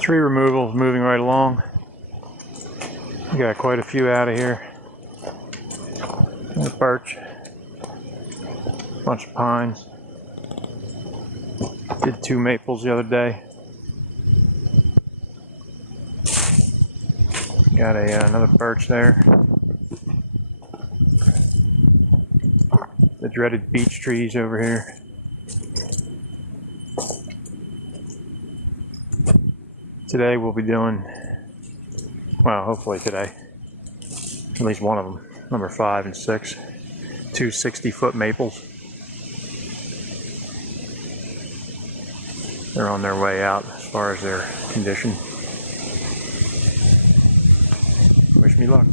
Tree removal is moving right along. We got quite a few out of here. There's birch, a bunch of pines. Did 2 maples the other day. Got another birch there. The dreaded beech trees over here. Today we'll be doing, well, hopefully today, at least one of them, number 5 and 6, 2 60-foot maples. They're on their way out as far as their condition. Wish me luck.